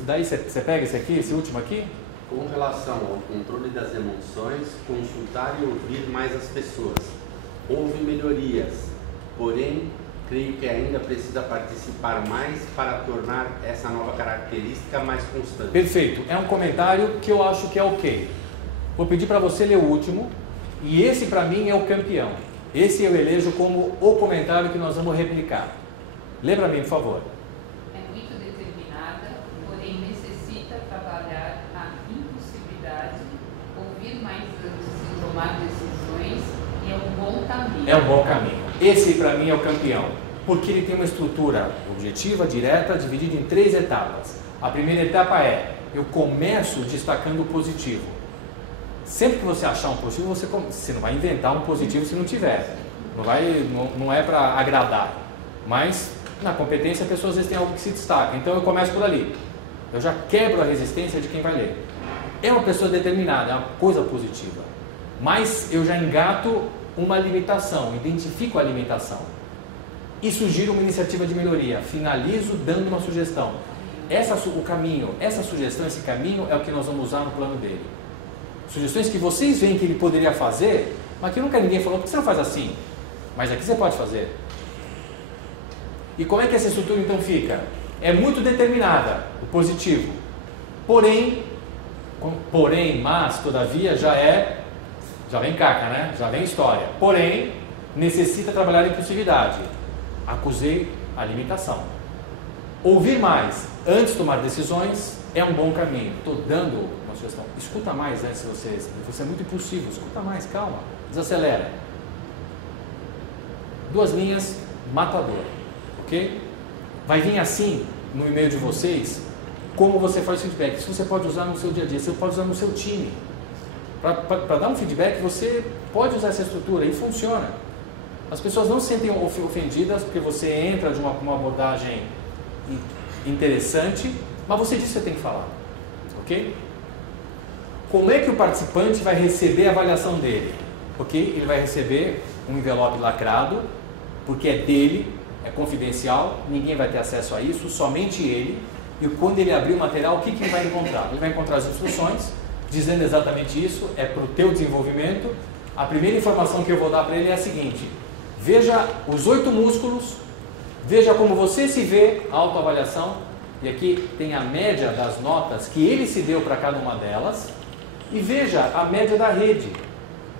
Daí você pega esse aqui, esse último aqui? Com relação ao controle das emoções, consultar e ouvir mais as pessoas. Houve melhorias, porém, creio que ainda precisa participar mais para tornar essa nova característica mais constante. Perfeito, é um comentário que eu acho que é ok. Vou pedir para você ler o último, e esse para mim é o campeão. Esse eu elejo como o comentário que nós vamos replicar. Lê para mim, por favor. É muito determinada, porém necessita trabalhar a impulsividade, ouvir mais antes de tomar decisões e é um bom caminho. É um bom caminho. Esse para mim é o campeão, porque ele tem uma estrutura objetiva, direta, dividida em 3 etapas. A primeira etapa é, eu começo destacando o positivo. Sempre que você achar um positivo, você não vai inventar um positivo se não tiver. Não é para agradar. Mas na competência, a pessoa às vezes tem algo que se destaca. Então eu começo por ali. Eu já quebro a resistência de quem vai ler. É uma pessoa determinada, é uma coisa positiva. Mas eu já engato uma limitação, identifico a limitação. E sugiro uma iniciativa de melhoria. Finalizo dando uma sugestão. Essa sugestão, esse caminho é o que nós vamos usar no plano dele. Sugestões que vocês veem que ele poderia fazer, mas que nunca ninguém falou, por que você não faz assim? Mas aqui você pode fazer. E como é que essa estrutura então fica? É muito determinada, o positivo. Porém, mas, todavia, já vem caca, né? Já vem história. Porém, necessita trabalhar a impulsividade. Acusei a limitação. Ouvir mais antes de tomar decisões é um bom caminho. Estou dando uma sugestão. Escuta mais, né? Se você é muito impulsivo, escuta mais, calma, desacelera. 2 linhas, mata a dor, ok? Vai vir assim no e-mail de vocês como você faz feedback. Isso você pode usar no seu dia a dia, você pode usar no seu time. Para dar um feedback, você pode usar essa estrutura e funciona. As pessoas não se sentem ofendidas porque você entra de uma abordagem interessante, mas você diz que você tem que falar, ok? Como é que o participante vai receber a avaliação dele? Ok? Ele vai receber um envelope lacrado, porque é dele, é confidencial, ninguém vai ter acesso a isso, somente ele. E quando ele abrir o material, o que ele vai encontrar? Ele vai encontrar as instruções, dizendo exatamente isso, é para o teu desenvolvimento. A primeira informação que eu vou dar para ele é a seguinte: veja os 8 músculos, veja como você se vê, autoavaliação, e aqui tem a média das notas que ele se deu para cada uma delas, e veja a média da rede.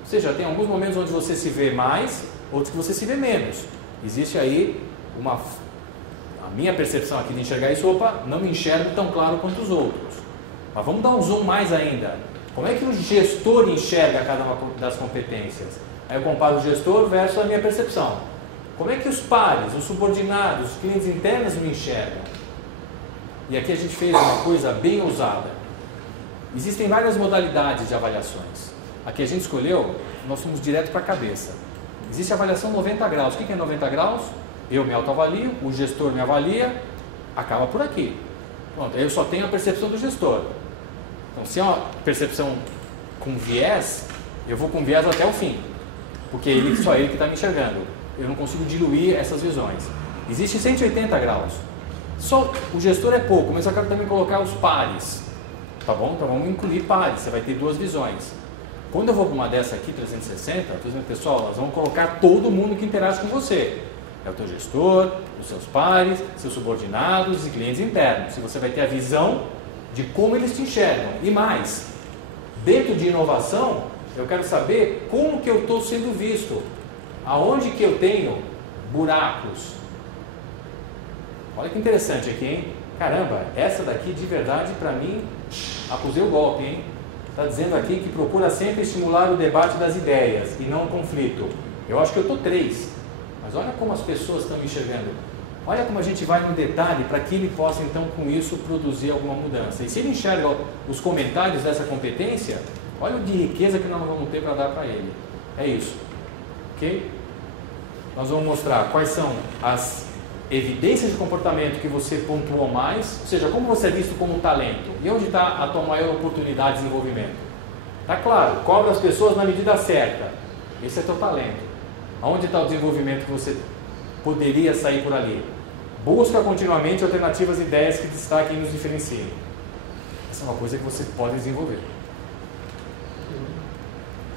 Ou seja, tem alguns momentos onde você se vê mais, outros que você se vê menos. Existe aí a minha percepção aqui de enxergar isso, não me enxergo tão claro quanto os outros. Mas vamos dar um zoom mais ainda. Como é que o gestor enxerga cada uma das competências? Aí eu comparo o gestor versus a minha percepção. Como é que os pares, os subordinados, os clientes internos me enxergam? E aqui a gente fez uma coisa bem ousada. Existem várias modalidades de avaliações. Aqui a gente escolheu, nós fomos direto para a cabeça. Existe a avaliação 90 graus. O que é 90 graus? Eu me autoavalio, o gestor me avalia, acaba por aqui. Pronto, eu só tenho a percepção do gestor. Então, se é uma percepção com viés, eu vou com viés até o fim. Porque só ele que está me enxergando. Eu não consigo diluir essas visões. Existe 180 graus. Só o gestor é pouco, mas eu quero também colocar os pares. Tá bom? Então vamos incluir pares. Você vai ter duas visões. Quando eu vou para uma dessa aqui, 360, eu estou dizendo, pessoal, nós vamos colocar todo mundo que interage com você. É o teu gestor, os seus pares, seus subordinados e clientes internos. E você vai ter a visão de como eles te enxergam. E mais, dentro de inovação, eu quero saber como que eu estou sendo visto. Aonde que eu tenho buracos. Olha que interessante aqui, hein? Caramba, essa daqui de verdade, para mim, acusei o golpe, hein? Está dizendo aqui que procura sempre estimular o debate das ideias e não o conflito. Eu acho que eu estou 3. Mas olha como as pessoas estão me enxergando. Olha como a gente vai no detalhe para que ele possa, então, com isso, produzir alguma mudança. E se ele enxerga os comentários dessa competência, olha o de riqueza que nós vamos ter para dar para ele. É isso. Ok? Nós vamos mostrar quais são as evidências de comportamento que você pontuou mais, ou seja, como você é visto como um talento e onde está a tua maior oportunidade de desenvolvimento. Está claro, cobra as pessoas na medida certa. Esse é teu talento. Aonde está o desenvolvimento que você poderia sair por ali? Busca continuamente alternativas e ideias que destaquem e nos diferenciem. Essa é uma coisa que você pode desenvolver.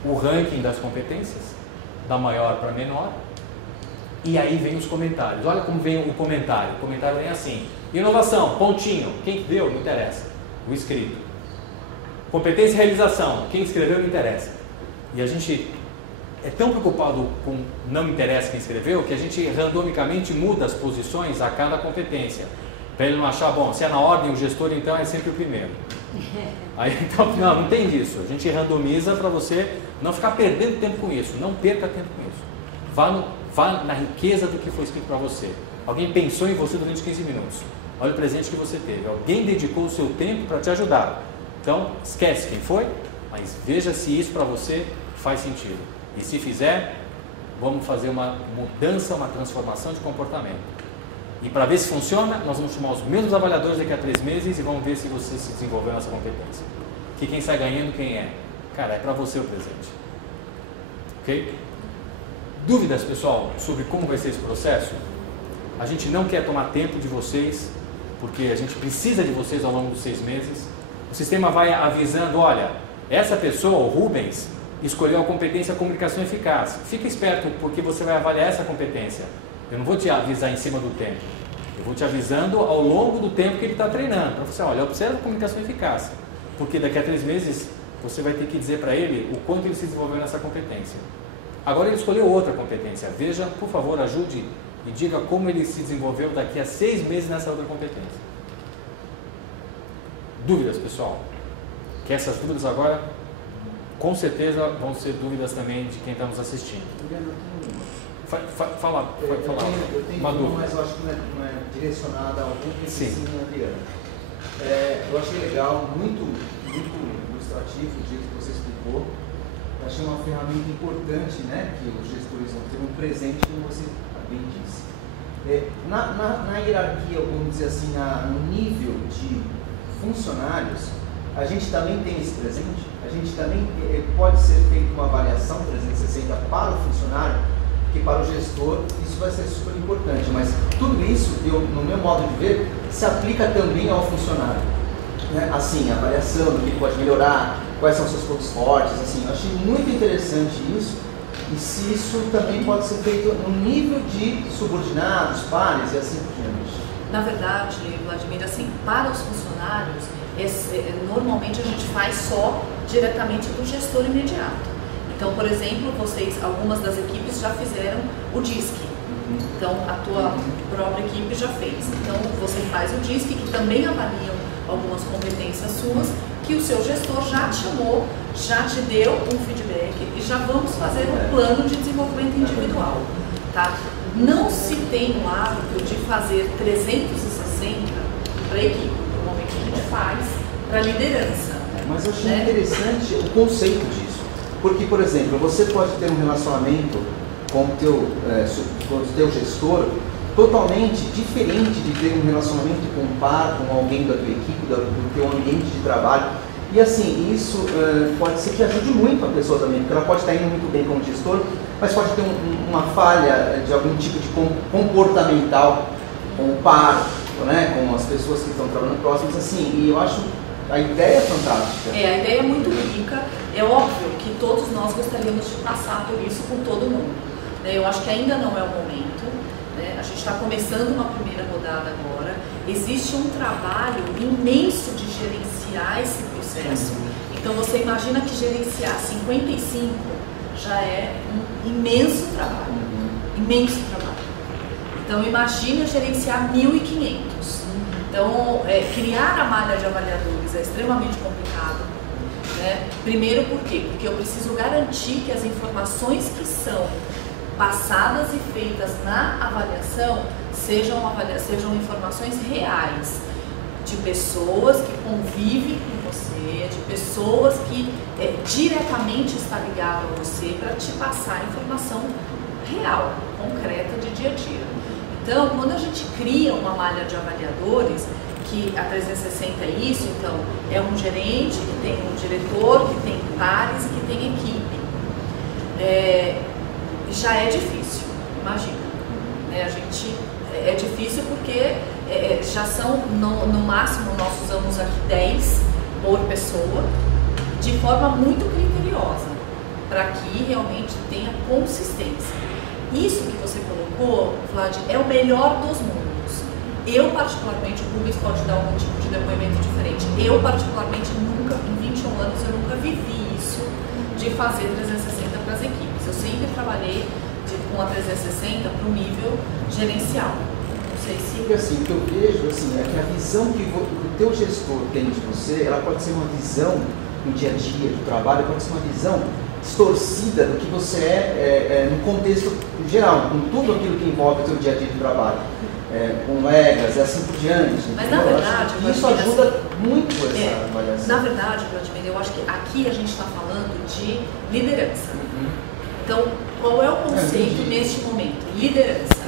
O ranking das competências, da maior para menor. E aí vem os comentários. Olha como vem o comentário. O comentário vem assim. Inovação, pontinho. Quem deu, não interessa. O escrito. Competência e realização. Quem escreveu, não interessa. E a gente é tão preocupado com não me interessa quem escreveu, que a gente randomicamente muda as posições a cada competência. Para ele não achar, bom, se é na ordem, o gestor então é sempre o primeiro. Aí, então, não tem disso. A gente randomiza para você não ficar perdendo tempo com isso. Não perca tempo com isso. Vá na riqueza do que foi escrito para você. Alguém pensou em você durante 15 minutos. Olha o presente que você teve. Alguém dedicou o seu tempo para te ajudar. Então, esquece quem foi, mas veja se isso para você faz sentido. E se fizer, vamos fazer uma mudança, uma transformação de comportamento. E para ver se funciona, nós vamos chamar os mesmos avaliadores daqui a 3 meses e vamos ver se você se desenvolveu nessa competência. Que quem sai ganhando, quem é? Cara, é para você o presente. Ok? Dúvidas, pessoal, sobre como vai ser esse processo? A gente não quer tomar tempo de vocês, porque a gente precisa de vocês ao longo dos 6 meses. O sistema vai avisando, olha, essa pessoa, o Rubens, escolheu a competência comunicação eficaz. Fica esperto, porque você vai avaliar essa competência. Eu não vou te avisar em cima do tempo. Eu vou te avisando ao longo do tempo que ele está treinando. Para você, olha, observa a comunicação eficaz. Porque daqui a 3 meses, você vai ter que dizer para ele o quanto ele se desenvolveu nessa competência. Agora ele escolheu outra competência. Veja, por favor, ajude e diga como ele se desenvolveu daqui a 6 meses nessa outra competência. Dúvidas, pessoal? Que essas dúvidas agora, com certeza, vão ser dúvidas também de quem está nos assistindo. Fala. Eu tenho uma dúvida, mas eu acho que não é direcionada a algum que ensina Adriano. Eu achei legal, muito ilustrativo o jeito que você explicou. Eu achei uma ferramenta importante, né, que os gestores vão ter um presente, como você bem disse. Na hierarquia, vamos dizer assim, no nível de funcionários, a gente também tem esse presente? A gente também pode ser feita uma avaliação 360 para o funcionário, que para o gestor isso vai ser super importante, mas tudo isso, no meu modo de ver, se aplica também ao funcionário, né? Assim, a avaliação do que ele pode melhorar, quais são os seus pontos fortes, assim, eu achei muito interessante isso, e se isso também pode ser feito no nível de subordinados, pares e assim por diante. Na verdade, Vladimir, assim, para os funcionários, normalmente a gente faz só diretamente do gestor imediato. Então, por exemplo, algumas das equipes já fizeram o DISC. Então, a tua própria equipe já fez. Então, você faz o DISC, que também avaliam algumas competências suas, que o seu gestor já te chamou, já te deu um feedback e já vamos fazer um plano de desenvolvimento individual. Tá? Não se tem o hábito de fazer 360 para a equipe. Normalmente a gente faz para a liderança. Mas eu achei interessante o conceito disso. Porque, por exemplo, você pode ter um relacionamento com o teu gestor totalmente diferente de ter um relacionamento com um par, com alguém da tua equipe, do teu ambiente de trabalho. E assim, isso pode ser que ajude muito a pessoa também, porque ela pode estar indo muito bem como gestor, mas pode ter uma falha de algum tipo de comportamental com o par, né, com as pessoas que estão trabalhando próximas, assim, e eu acho a ideia fantástica. A ideia é muito rica. É óbvio que todos nós gostaríamos de passar por isso com todo mundo. Eu acho que ainda não é o momento. A gente está começando uma primeira rodada agora. Existe um trabalho imenso de gerenciar esse processo. Então você imagina que gerenciar 55 já é um imenso trabalho. Imenso trabalho. Então imagina gerenciar 1.500. Então, criar a malha de avaliadores é extremamente complicado. Né? Primeiro, por quê? Porque eu preciso garantir que as informações que são passadas e feitas na avaliação sejam informações reais, de pessoas que convivem com você, de pessoas que diretamente está ligado a você para te passar informação real, concreta de dia a dia. Então, quando a gente cria uma malha de avaliadores, que a 360 é isso, então, é um gerente que tem um diretor, que tem pares e que tem equipe. Já é difícil, imagina. É difícil porque já são, no máximo, nós usamos aqui 10 por pessoa, de forma muito criteriosa, para que realmente tenha consistência. Isso que você colocou, Vlad, é o melhor dos mundos. Eu, particularmente, o Rubens pode dar algum tipo de depoimento diferente. Eu, particularmente, nunca, em 21 anos, eu nunca vivi isso de fazer 360 para as equipes. Eu sempre trabalhei com a 360 para o nível gerencial. Não sei se... Porque assim, o que eu vejo assim, é que a visão que o teu gestor tem de você, ela pode ser uma visão no dia a dia do trabalho, pode ser uma visão distorcida do que você é no contexto geral, com tudo aquilo que envolve o teu dia a dia de trabalho, colegas e assim por diante. Mas na verdade, isso ajuda muito essa avaliação. Na verdade, Vladimir, eu acho que aqui a gente está falando de liderança. Então, qual é o conceito neste momento? Liderança.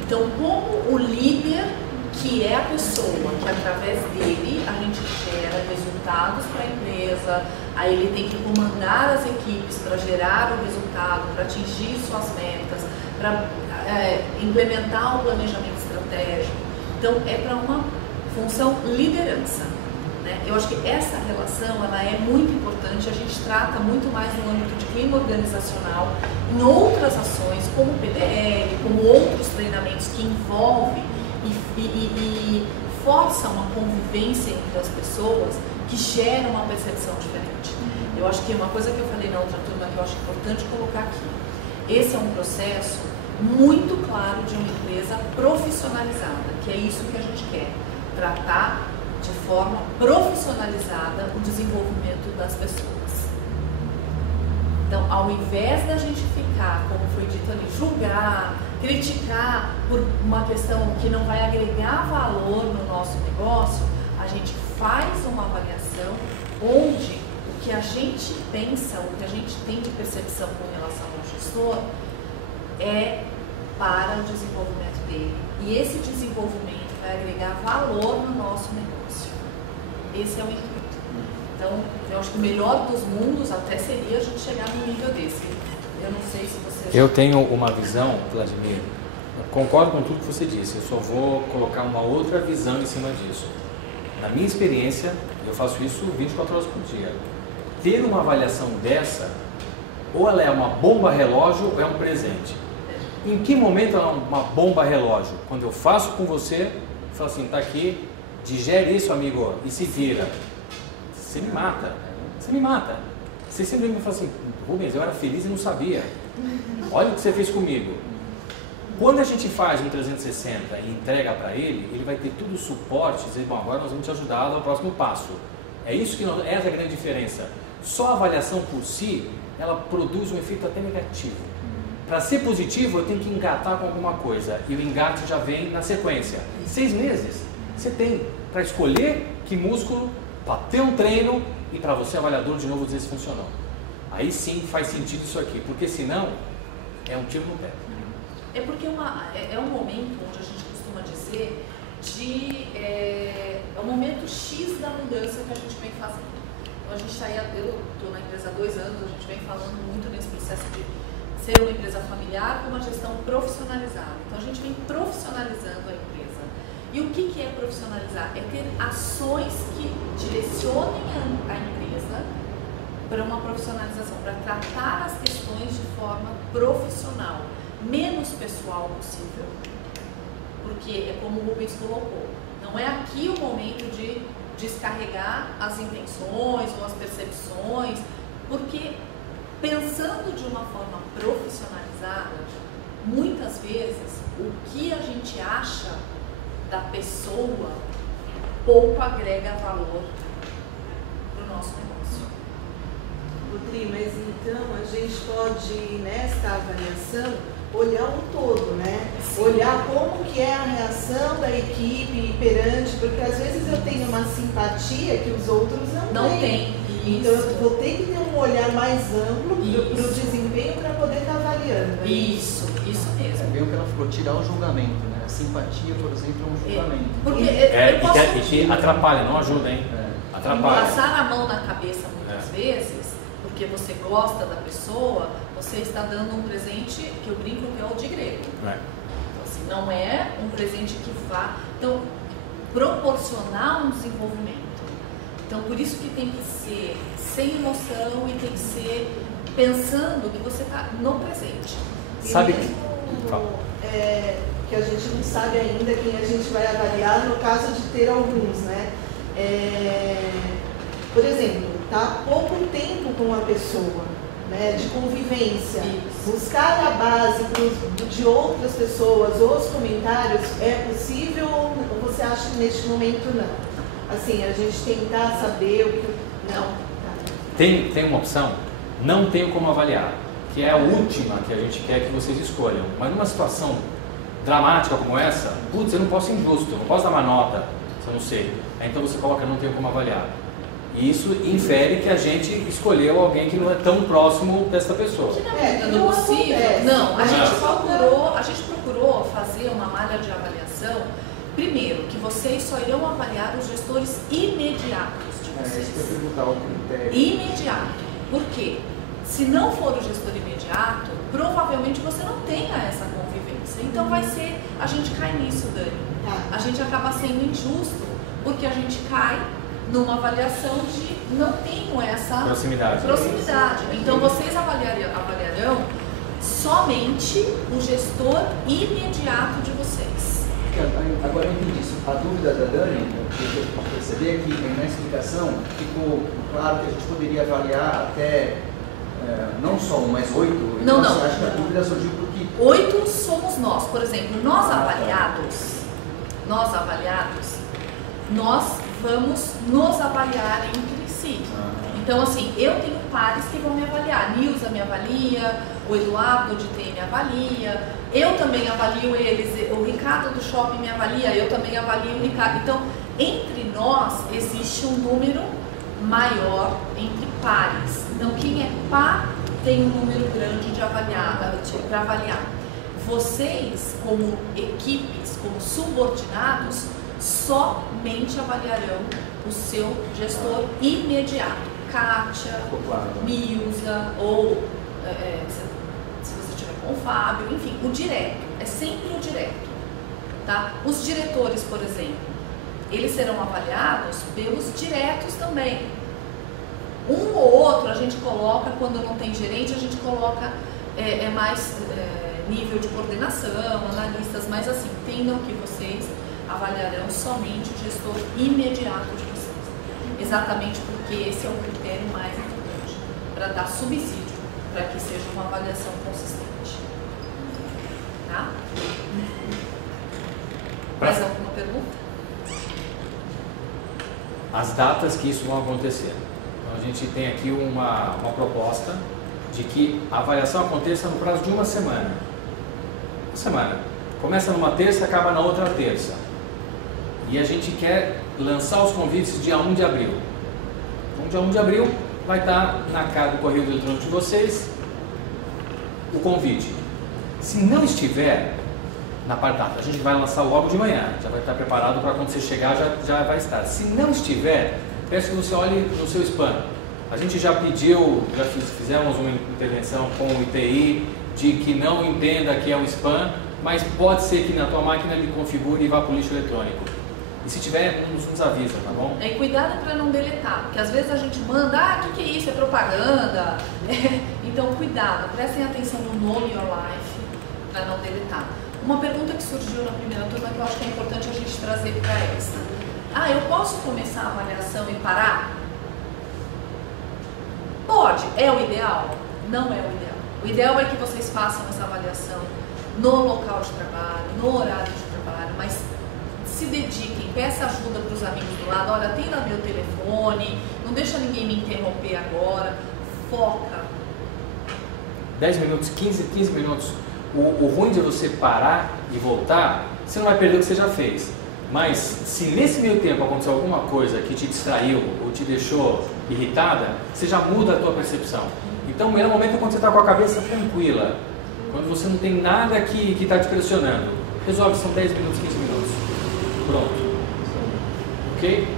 Então, como o líder, que é a pessoa que através dele a gente gera resultados para a empresa, aí ele tem que comandar as equipes para gerar o resultado, para atingir suas metas, para implementar o planejamento estratégico. Então, é para uma função liderança. Né? Eu acho que essa relação ela é muito importante, a gente trata muito mais no âmbito de clima organizacional, em outras ações, como o PDL, como outros treinamentos que envolvem e força uma convivência entre as pessoas que gera uma percepção diferente. Eu acho que uma coisa que eu falei na outra turma que eu acho importante colocar aqui, esse é um processo muito claro de uma empresa profissionalizada, que é isso que a gente quer, tratar de forma profissionalizada o desenvolvimento das pessoas. Então, ao invés da gente ficar, como foi dito ali, julgar, criticar por uma questão que não vai agregar valor no nosso negócio, a gente faz uma avaliação onde o que a gente pensa, o que a gente tem de percepção com relação ao gestor é para o desenvolvimento dele. E esse desenvolvimento vai agregar valor no nosso negócio. Esse é o intuito. Então, eu acho que o melhor dos mundos até seria a gente chegar num nível desse. Eu não sei se você... Eu tenho uma visão, Vladimir, concordo com tudo que você disse, eu só vou colocar uma outra visão em cima disso. Na minha experiência, eu faço isso 24 horas por dia. Ter uma avaliação dessa, ou ela é uma bomba relógio ou é um presente. Em que momento ela é uma bomba relógio? Quando eu faço com você, eu falo assim, tá aqui, digere isso, amigo, e se vira. Você me mata. Você me mata. Você sempre me fala assim, Rubens, eu era feliz e não sabia. Olha o que você fez comigo. Quando a gente faz um 360 e entrega para ele, ele vai ter todo o suporte, dizer, bom, agora nós vamos te ajudar a dar o próximo passo. É isso que essa é a grande diferença. Só a avaliação por si, ela produz um efeito até negativo. Para ser positivo, eu tenho que engatar com alguma coisa. E o engate já vem na sequência. 6 meses você tem para escolher que músculo, para ter um treino e para você, avaliador, de novo dizer se funcionou. aí sim faz sentido isso aqui, porque senão é um tiro no pé. É porque é um momento onde a gente costuma dizer é o momento X da mudança que a gente vem fazendo. Então a gente está aí, eu estou na empresa há 2 anos, a gente vem falando muito nesse processo de ser uma empresa familiar com uma gestão profissionalizada. Então a gente vem profissionalizando a empresa. E o que é profissionalizar? É ter ações que direcionem a empresa para uma profissionalização, para tratar as questões de forma profissional, menos pessoal possível. Porque é como o Rubens colocou, não é aqui o momento de descarregar as intenções ou as percepções, porque pensando de uma forma profissionalizada, muitas vezes o que a gente acha da pessoa pouco agrega valor para o nosso negócio. Rodrigo, mas então a gente pode, nesta avaliação, olhar um todo, né? Sim. Olhar como que é a reação da equipe perante, porque às vezes eu tenho uma simpatia que os outros não têm. Então eu vou ter que ter um olhar mais amplo para o desempenho para poder estar avaliando. Né? Isso mesmo. É bem o que ela falou, tirar o julgamento, né? A simpatia, por exemplo, é um julgamento. Porque e que atrapalha, não ajuda, hein? Atrapalha. Passar a mão na cabeça muitas vezes, porque você gosta da pessoa, você está dando um presente que eu brinco que é o de grego. Então, assim, não é um presente que vá. Então, proporcionar um desenvolvimento. Então, por isso que tem que ser sem emoção e tem que ser pensando que você está no presente. Sabe que a gente não sabe ainda quem a gente vai avaliar no caso de ter alguns, né? Por exemplo, tá há pouco tempo com uma pessoa, né, de convivência, buscar a base de outras pessoas, os comentários, é possível ou você acha que neste momento não? Assim, a gente tentar saber o que... Não. Tem uma opção, não tenho como avaliar, que é a última que a gente quer que vocês escolham. Mas numa situação dramática como essa, putz, eu não posso ser injusto, eu não posso dar uma nota, se eu não sei. Então você coloca, não tenho como avaliar. E isso infere que a gente escolheu alguém que não é tão próximo dessa pessoa. Que na medida do possível. Não, a gente procurou fazer uma malha de avaliação. Primeiro, que vocês só irão avaliar os gestores imediatos de vocês. Isso que eu perguntar o critério. Imediato. Por quê? Se não for o gestor imediato, provavelmente você não tenha essa convivência. Então vai ser, a gente cai nisso, Dani. A gente acaba sendo injusto, porque a gente cai numa avaliação de não tenho essa proximidade. Então vocês avaliarão somente o gestor imediato de vocês. Agora eu entendi isso. A dúvida da Dani, que eu percebi é que na explicação ficou claro que a gente poderia avaliar até não só um, mas 8. Não. Acho que a dúvida surgiu porque 8 somos nós. Por exemplo, nós avaliados, nós vamos nos avaliar entre si. Então, assim, eu tenho pares que vão me avaliar. A Nilza me avalia, o Eduardo de TI me avalia, eu também avalio eles, o Ricardo do Shopping me avalia, eu também avalio o Ricardo. Então, entre nós existe um número maior entre pares. Então, quem é par tem um número grande de para avaliar. Vocês, como equipes, como subordinados, somente avaliarão o seu gestor imediato. Kátia, Nilza, ou se você tiver com o Fábio, enfim, o direto, é sempre o direto. Tá? Os diretores, por exemplo, eles serão avaliados pelos diretos também. Um ou outro a gente coloca, quando não tem gerente, a gente coloca mais nível de coordenação, analistas, mas assim, entendam que vocês avaliarão somente o gestor imediato de vocês. Exatamente porque esse é o critério mais importante para dar subsídio para que seja uma avaliação consistente. Tá? Mais alguma pergunta? As datas que isso vão acontecer. Então a gente tem aqui uma proposta de que a avaliação aconteça no prazo de uma semana. Uma semana. Começa numa terça, acaba na outra terça. E a gente quer lançar os convites dia 1 de abril. Então, dia 1 de abril, vai estar na cara do correio eletrônico de vocês o convite. Se não estiver na parte da a gente vai lançar logo de manhã, já vai estar preparado para quando você chegar já vai estar. Se não estiver, peço que você olhe no seu spam. A gente já pediu, já fizemos uma intervenção com o ITI de que não entenda que é um spam, mas pode ser que na tua máquina ele configure e vá para o lixo eletrônico. E se tiver, nos avisa, tá bom? E cuidado para não deletar, porque às vezes a gente manda, o que é isso? É propaganda? Então cuidado, prestem atenção no Know Your Life para não deletar. Uma pergunta que surgiu na primeira turma que eu acho que é importante a gente trazer para essa. Eu posso começar a avaliação e parar? Pode. É o ideal? Não é o ideal. O ideal é que vocês façam essa avaliação no local de trabalho, no horário de trabalho, mas se dediquem, peça ajuda para os amigos do lado. Olha, tem lá meu telefone, não deixa ninguém me interromper agora, foca. 10 minutos, 15 minutos. O ruim de você parar e voltar, você não vai perder o que você já fez. Mas se nesse meio tempo aconteceu alguma coisa que te distraiu ou te deixou irritada, você já muda a tua percepção. Então o melhor momento é quando você está com a cabeça tranquila, quando você não tem nada que está te pressionando. Resolve, são 10 minutos, 15 minutos. Pronto. Ok?